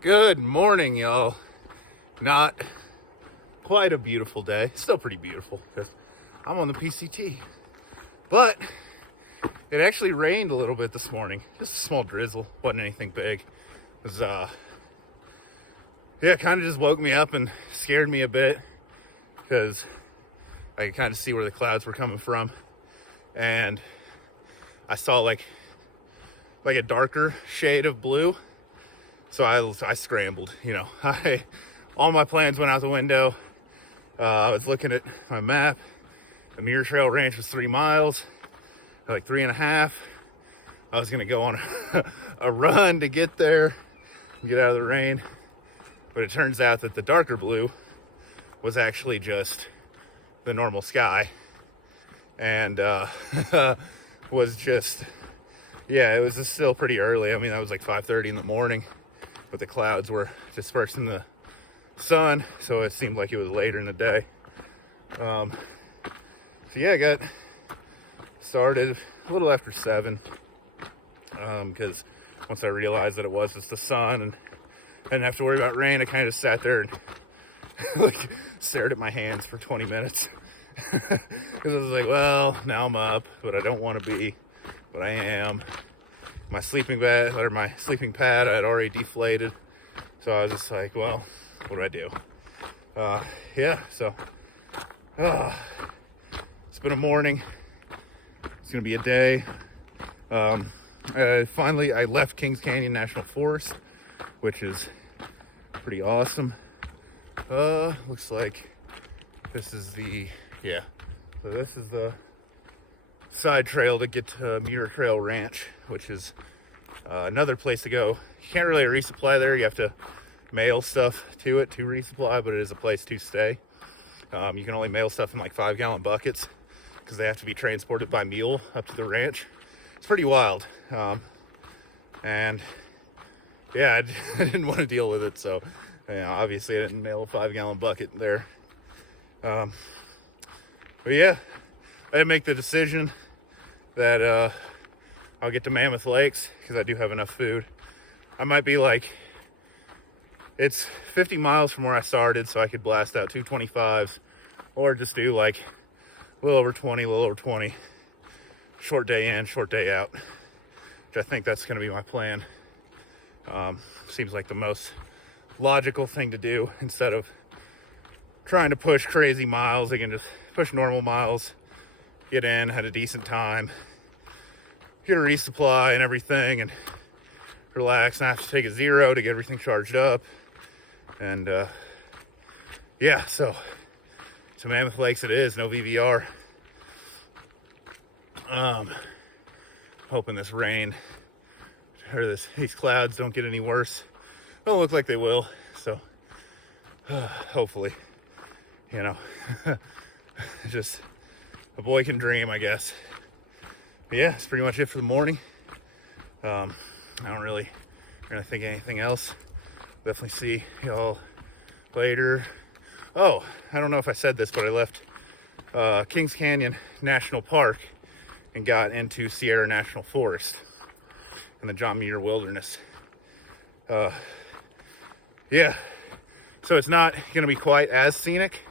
Good morning, y'all. Not quite a beautiful day. Still pretty beautiful because I'm on the PCT. But it actually rained a little bit this morning. Just a small drizzle. Wasn't anything big. It was, kind of just woke me up and scared me a bit because I could kind of see where the clouds were coming from. And I saw like a darker shade of blue. So I scrambled, all my plans went out the window. I was looking at my map. The Mule Trail Ranch was 3 miles, like 3.5. I was gonna go on a run to get there, get out of the rain. But it turns out that the darker blue was actually just the normal sky. And was just, it was just still pretty early. I mean, that was like 5:30 in the morning. But the clouds were dispersing the sun, so it seemed like it was later in the day. I got started a little after 7, because once I realized that it was just the sun and I didn't have to worry about rain, I kind of sat there and stared at my hands for 20 minutes. Because I was like, well, now I'm up, but I don't want to be, but I am. My sleeping pad I had already deflated, so I was just like, well, what do I do? It's been a morning. It's gonna be a day. Finally I left Kings Canyon National Forest, which is pretty awesome. Looks like this is so this is the side trail to get to Mule Trail Ranch, which is another place to go. You can't really resupply there. You have to mail stuff to it to resupply, but it is a place to stay. You can only mail stuff in like 5-gallon buckets because they have to be transported by mule up to the ranch. It's pretty wild. I didn't want to deal with it, so obviously I didn't mail a 5-gallon bucket there. I did make the decision that I'll get to Mammoth Lakes because I do have enough food. I might be it's 50 miles from where I started, so I could blast out 225s or just do like a little over 20. Short day in, short day out, which I think that's going to be my plan. Seems like the most logical thing to do instead of trying to push crazy miles. I can just push normal miles, get in, had a decent time, get a resupply and everything, and relax, and I have to take a 0 to get everything charged up. And so to Mammoth Lakes it is, no VVR. Hoping this rain or these clouds don't get any worse. Don't look like they will, so hopefully, just a boy can dream, I guess. But yeah, that's pretty much it for the morning. I don't really think anything else. Definitely see y'all later. Oh, I don't know if I said this, but I left Kings Canyon National Park and got into Sierra National Forest in the John Muir Wilderness. So it's not going to be quite as scenic,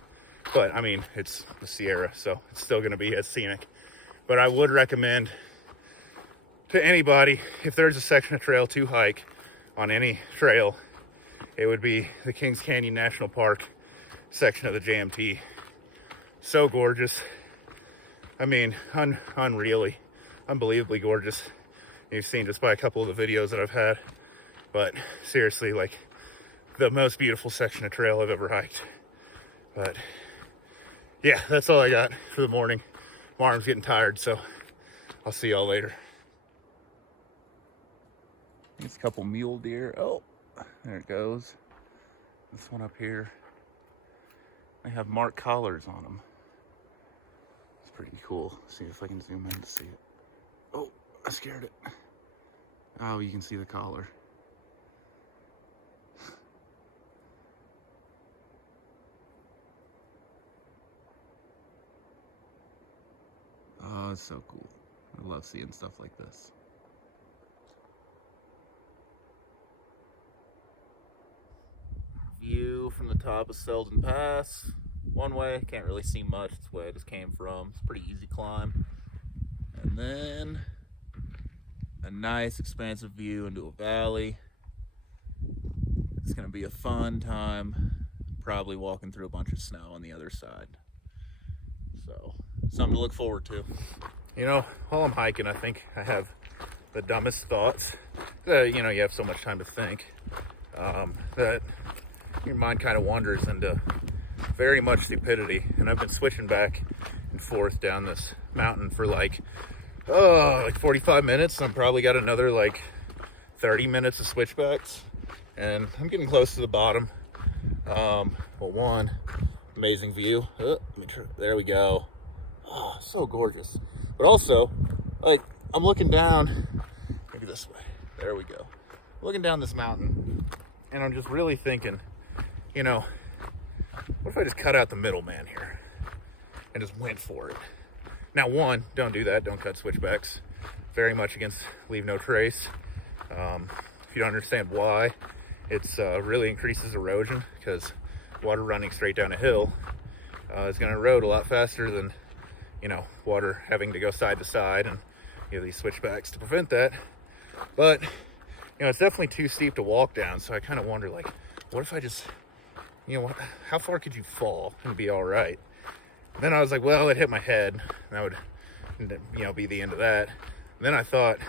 but I mean, it's the Sierra, so it's still going to be as scenic. But I would recommend to anybody, if there's a section of trail to hike on any trail, it would be the Kings Canyon National Park section of the JMT. So gorgeous. I mean, unbelievably gorgeous. You've seen just by a couple of the videos that I've had. But seriously, like the most beautiful section of trail I've ever hiked. But yeah, that's all I got for the morning. My arm's getting tired, so I'll see y'all later. There's a couple mule deer. Oh, there it goes. This one up here. They have marked collars on them. It's pretty cool. See if I can zoom in to see it. Oh, I scared it. Oh, you can see the collar. Oh, it's so cool. I love seeing stuff like this. view from the top of Selden Pass. One way, can't really see much, it's where I just came from. It's a pretty easy climb. And then a nice expansive view into a valley. It's gonna be a fun time, probably walking through a bunch of snow on the other side. So, something to look forward to. You know, while I'm hiking, I think I have the dumbest thoughts. You know, you have so much time to think that your mind kind of wanders into very much stupidity. And I've been switching back and forth down this mountain for like 45 minutes. And I've probably got another like 30 minutes of switchbacks. And I'm getting close to the bottom. Well, one amazing view. There we go. Oh, so gorgeous. But also, like, I'm looking down, maybe this way. There we go. Looking down this mountain, and I'm just really thinking, you know, what if I just cut out the middleman here and just went for it? Now, one, don't do that. Don't cut switchbacks. Very much against leave no trace. If you don't understand why, it's really increases erosion because water running straight down a hill is going to erode a lot faster than, you know, water having to go side to side, and you know, these switchbacks to prevent that. But, you know, it's definitely too steep to walk down, so I kind of wonder, like, what if I just, you know, how far could you fall and be all right? And then I was like, well, it hit my head. That would, you know, be the end of that. And then I thought,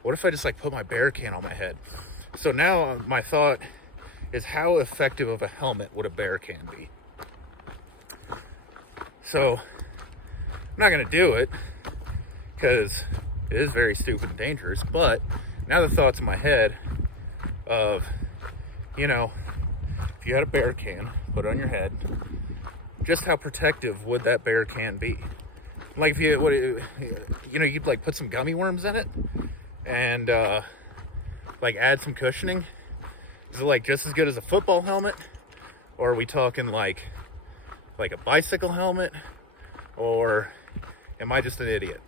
what if I just, like, put my bear can on my head? So now my thought is, how effective of a helmet would a bear can be? So I'm not going to do it because it is very stupid and dangerous. But now the thought's in my head of, you know, if you had a bear can, put it on your head, just how protective would that bear can be? Like if you know, you'd like put some gummy worms in it and like add some cushioning. Is it like just as good as a football helmet? Or are we talking like a bicycle helmet? Or am I just an idiot?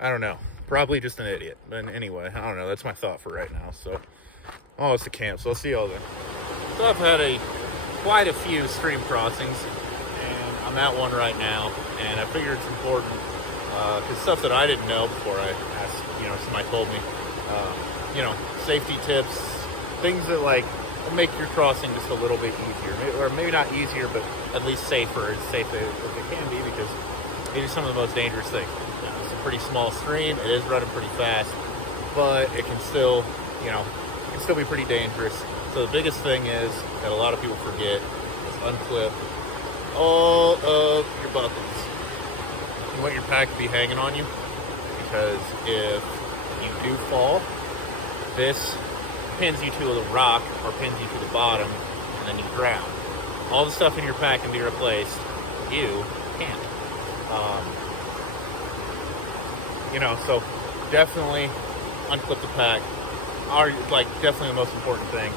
I don't know. Probably just an idiot. But anyway, I don't know. That's my thought for right now. So, oh, it's the camp. So I'll see y'all then. So I've had quite a few stream crossings, and I'm at one right now, and I figured it's important because stuff that I didn't know before I asked, you know, somebody told me, you know, safety tips, things that like will make your crossing just a little bit easier, or maybe not easier, but at least safer, as safe as it can be, because it is some of the most dangerous things. It's a pretty small stream, it is running pretty fast, but it can still, you know, it can still be pretty dangerous. So the biggest thing is that a lot of people forget is unclip all of your buckles. You want your pack to be hanging on you, because if you do fall, this pins you to the rock or pins you to the bottom, and then you drown. All the stuff in your pack can be replaced. You can't. You know, so definitely unclip the pack. Are like definitely the most important thing.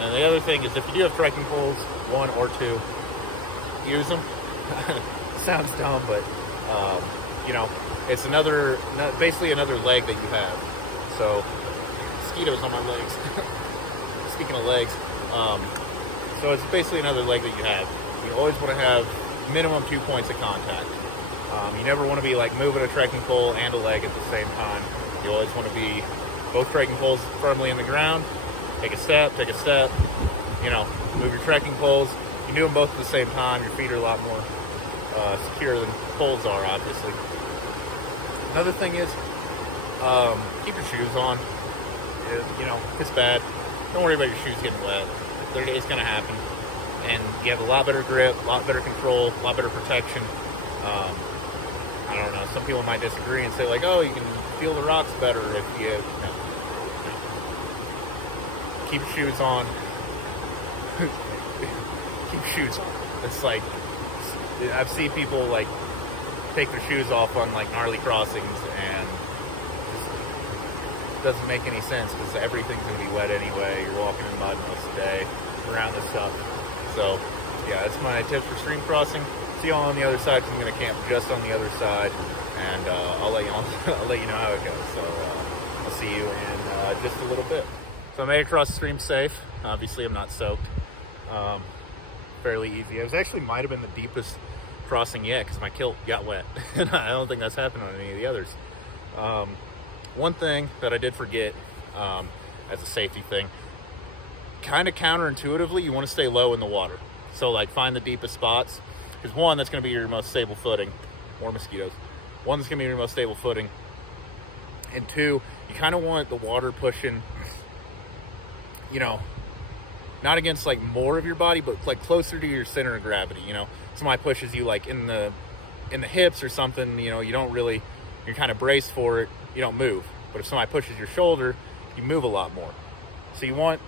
And the other thing is, if you do have trekking poles, one or two, use them. Sounds dumb, but you know, it's basically another leg that you have. So mosquitoes on my legs. Speaking of legs, so it's basically another leg that you have. You always want to have minimum 2 points of contact. You never want to be like moving a trekking pole and a leg at the same time. You always want to be both trekking poles firmly in the ground. Take a step, you know, move your trekking poles. You do them both at the same time. Your feet are a lot more secure than poles are, obviously. Another thing is, keep your shoes on. You know, if it's bad, don't worry about your shoes getting wet. It's going to happen. And you have a lot better grip, a lot better control, a lot better protection. I don't know, some people might disagree and say like, oh, you can feel the rocks better if you, no. Keep your shoes on. Keep shoes on. It's like, I've seen people like take their shoes off on like gnarly crossings, and it doesn't make any sense because everything's gonna be wet anyway. You're walking in mud most of the day around this stuff. So yeah, that's my tips for stream crossing. See y'all on the other side. I'm gonna camp just on the other side, and I'll let you know how it goes. So I'll see you in just a little bit. So I made it across the stream safe. Obviously, I'm not soaked. fairly easy. It was actually might have been the deepest crossing yet because my kilt got wet. And I don't think that's happened on any of the others. One thing that I did forget as a safety thing, kind of counterintuitively, you want to stay low in the water. So like find the deepest spots, because one, that's going to be your most stable footing, or mosquitoes. One, that's going to be your most stable footing. And two, you kind of want the water pushing, you know, not against like more of your body, but like closer to your center of gravity. You know, somebody pushes you like in the hips or something, you know, you don't really, you're kind of braced for it, you don't move. But if somebody pushes your shoulder, you move a lot more. So you want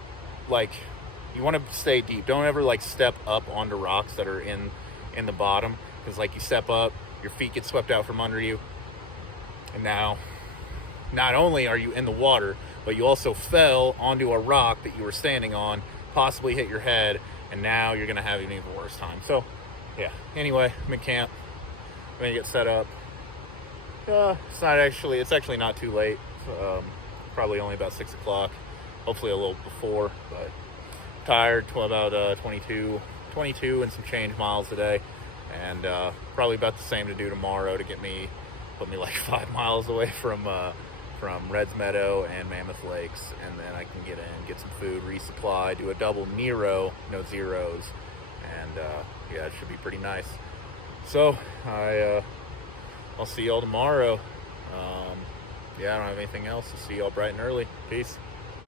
to stay deep. Don't ever like step up onto rocks that are in the bottom, because like you step up, your feet get swept out from under you, and now not only are you in the water, but you also fell onto a rock that you were standing on, possibly hit your head, and now you're gonna have an even worse time. So yeah, anyway, I'm in camp. I'm gonna get set up. It's actually not too late. Probably only about 6 o'clock, hopefully a little before, but tired. About 22 and some change miles today, and probably about the same to do tomorrow to put me like 5 miles away from Reds Meadow and Mammoth Lakes, and then I can get some food, resupply, do a double Nero, no zeros, and yeah, it should be pretty nice. So I'll see y'all tomorrow. Yeah, I don't have anything else. I'll see y'all bright and early. Peace.